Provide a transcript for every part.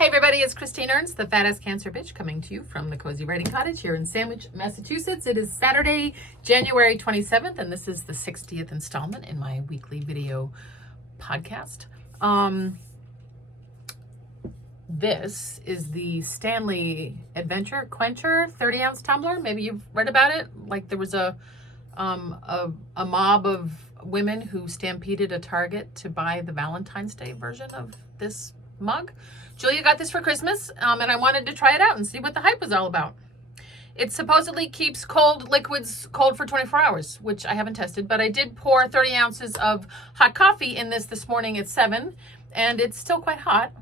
Hey everybody, it's Christine Ernst, the Fat Ass Cancer Bitch, coming to you from the Cozy Writing Cottage here in Sandwich, Massachusetts. It is Saturday, January 27th, and this is the 60th installment in my weekly video podcast. This is the Stanley Adventure Quencher 30-ounce tumbler. Maybe you've read about it. Like there was a mob of women who stampeded a Target to buy the Valentine's Day version of this mug. Julia got this for Christmas, and I wanted to try it out and see what the hype was all about. It supposedly keeps cold liquids cold for 24 hours, which I haven't tested, but I did pour 30 ounces of hot coffee in this morning at 7, and it's still quite hot.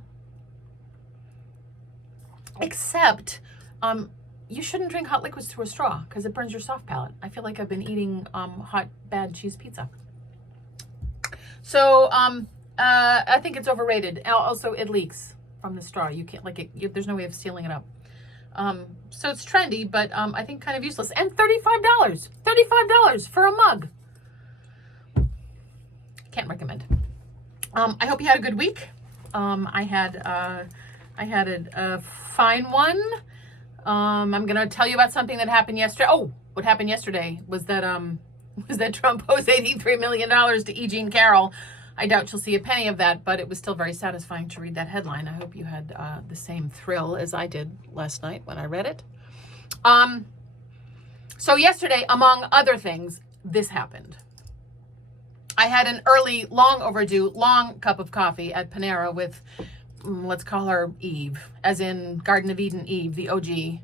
Except, you shouldn't drink hot liquids through a straw because it burns your soft palate. I feel like I've been eating hot, bad cheese pizza. So, I think it's overrated. Also, it leaks from the straw. You can't, like, there's no way of sealing it up. So it's trendy, but I think kind of useless. And $35. $35 for a mug. Can't recommend. I hope you had a good week. I had a fine one. I'm going to tell you about something that happened yesterday. Oh, what happened yesterday was that Trump owes $83 million to E. Jean Carroll. I doubt you'll see a penny of that, but it was still very satisfying to read that headline. I hope you had the same thrill as I did last night when I read it. So yesterday, among other things, this happened. I had an early, long overdue, long cup of coffee at Panera with, let's call her Eve, as in Garden of Eden Eve, the OG.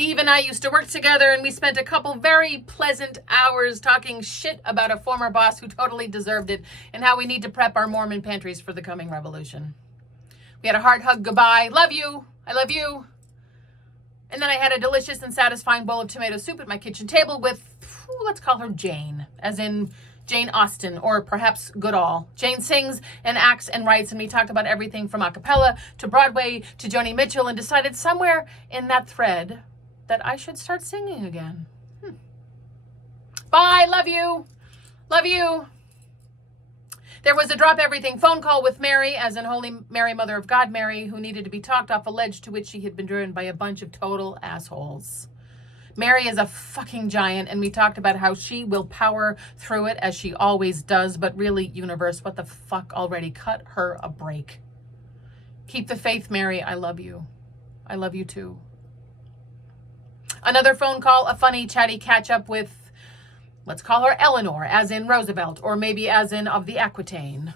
Eve and I used to work together, and we spent a couple very pleasant hours talking shit about a former boss who totally deserved it and how we need to prep our Mormon pantries for the coming revolution. We had a heart hug goodbye. Love you. I love you. And then I had a delicious and satisfying bowl of tomato soup at my kitchen table with, let's call her Jane, as in Jane Austen, or perhaps Goodall. Jane sings and acts and writes, and we talked about everything from a cappella to Broadway to Joni Mitchell, and decided somewhere in that thread that I should start singing again. Bye, love you. Love you. There was a drop everything phone call with Mary, as in Holy Mary, Mother of God Mary, who needed to be talked off a ledge to which she had been driven by a bunch of total assholes. Mary is a fucking giant, and we talked about how she will power through it as she always does, but really, universe, what the fuck already? Cut her a break. Keep the faith, Mary. I love you. I love you too. Another phone call, a funny, chatty catch-up with, let's call her Eleanor, as in Roosevelt, or maybe as in of the Aquitaine.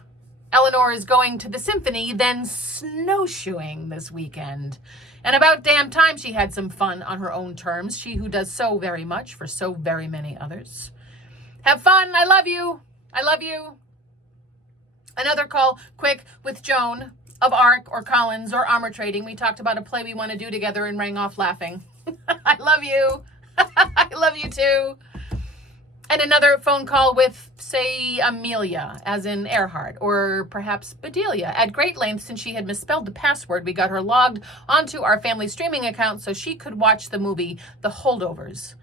Eleanor is going to the symphony, then snowshoeing this weekend. And about damn time she had some fun on her own terms, she who does so very much for so very many others. Have fun, I love you. I love you. Another call, quick, with Joan of Arc or Collins or Armor Trading. We talked about a play we want to do together and rang off laughing. I love you. I love you too. And another phone call with, say, Amelia, as in Earhart, or perhaps Bedelia, at great length since she had misspelled the password. We got her logged onto our family streaming account so she could watch the movie The Holdovers.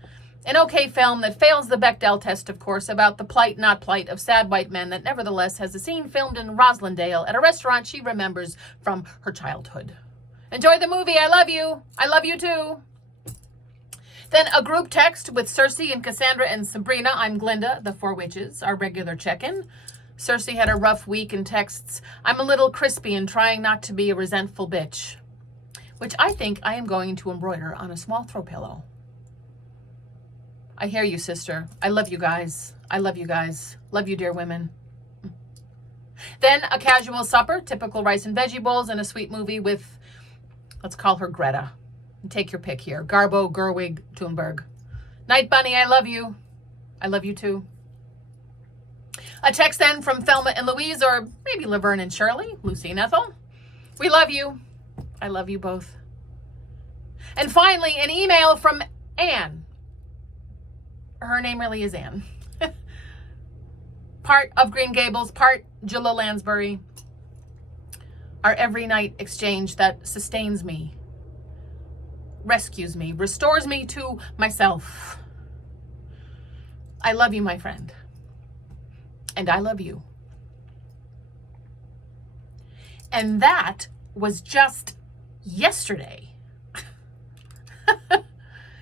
An okay film that fails the Bechdel test, of course, about the plight, not plight, of sad white men that nevertheless has a scene filmed in Roslindale at a restaurant she remembers from her childhood. Enjoy the movie. I love you. I love you too. Then a group text with Cersei and Cassandra and Sabrina. I'm Glinda, the Four Witches, our regular check-in. Cersei had a rough week and texts, I'm a little crispy and trying not to be a resentful bitch, which I think I am going to embroider on a small throw pillow. I hear you, sister. I love you guys. I love you guys. Love you, dear women. Then a casual supper, typical rice and veggie bowls, and a sweet movie with, let's call her Greta. Take your pick here. Garbo, Gerwig, Thunberg. Night Bunny, I love you. I love you too. A text then from Thelma and Louise, or maybe Laverne and Shirley, Lucy and Ethel. We love you. I love you both. And finally, an email from Anne. Her name really is Anne. Part of Green Gables, part Gilla Lansbury. Our every night exchange that sustains me, rescues me, restores me to myself. I love you, my friend. And I love you. And that was just yesterday.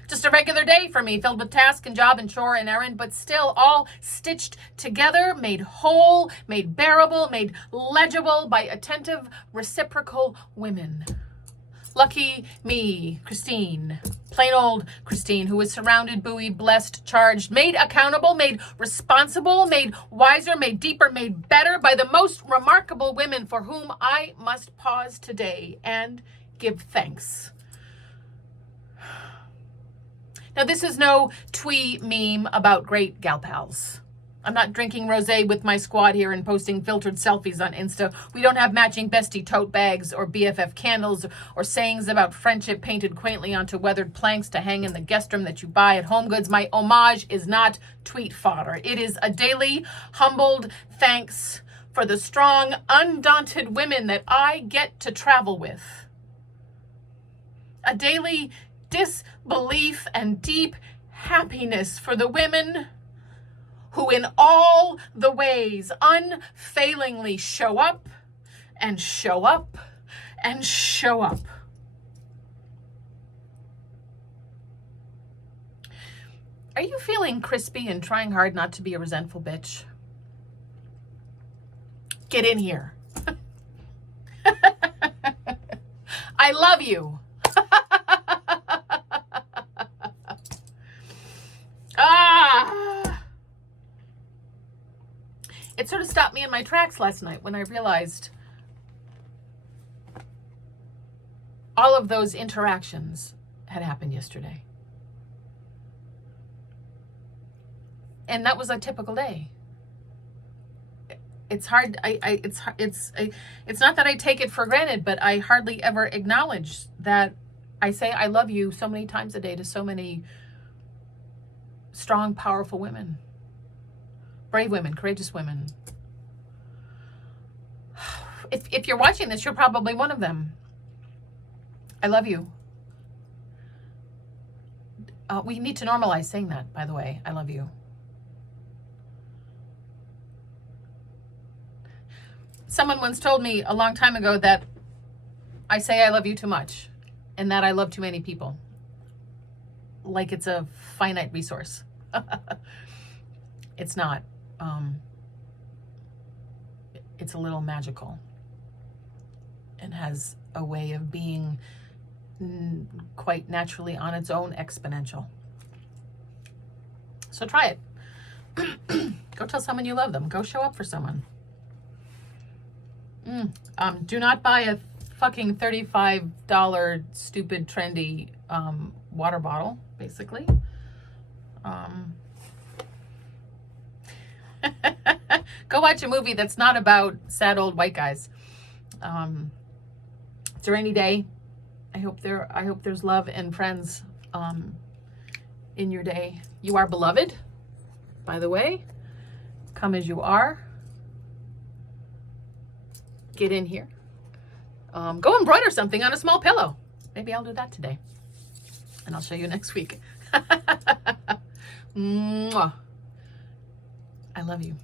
Just a regular day for me, filled with task and job and chore and errand, but still all stitched together, made whole, made bearable, made legible by attentive, reciprocal women. Lucky me, Christine, plain old Christine, who was surrounded, buoyed, blessed, charged, made accountable, made responsible, made wiser, made deeper, made better by the most remarkable women for whom I must pause today and give thanks. Now, this is no twee meme about great gal pals. I'm not drinking rosé with my squad here and posting filtered selfies on Insta. We don't have matching bestie tote bags or BFF candles or sayings about friendship painted quaintly onto weathered planks to hang in the guest room that you buy at Home Goods. My homage is not tweet fodder. It is a daily humbled thanks for the strong, undaunted women that I get to travel with. A daily disbelief and deep happiness for the women who in all the ways unfailingly show up and show up and show up. Are you feeling crispy and trying hard not to be a resentful bitch? Get in here. I love you. It sort of stopped me in my tracks last night when I realized all of those interactions had happened yesterday. And that was a typical day. It's hard. It's not that I take it for granted, but I hardly ever acknowledge that I say I love you so many times a day to so many strong, powerful women. Brave women, courageous women. If you're watching this, you're probably one of them. I love you. We need to normalize saying that, by the way. I love you. Someone once told me a long time ago that I say I love you too much and that I love too many people. Like it's a finite resource. It's not. It's a little magical and has a way of being quite naturally on its own exponential. So try it. Go tell someone you love them. Go show up for someone. Do not buy a fucking $35 stupid trendy water bottle, basically. Go watch a movie that's not about sad old white guys. It's a rainy day. I hope there's love and friends in your day. You are beloved, by the way. Come as you are. Get in here. Go embroider something on a small pillow. Maybe I'll do that today. And I'll show you next week. Mwah. I love you.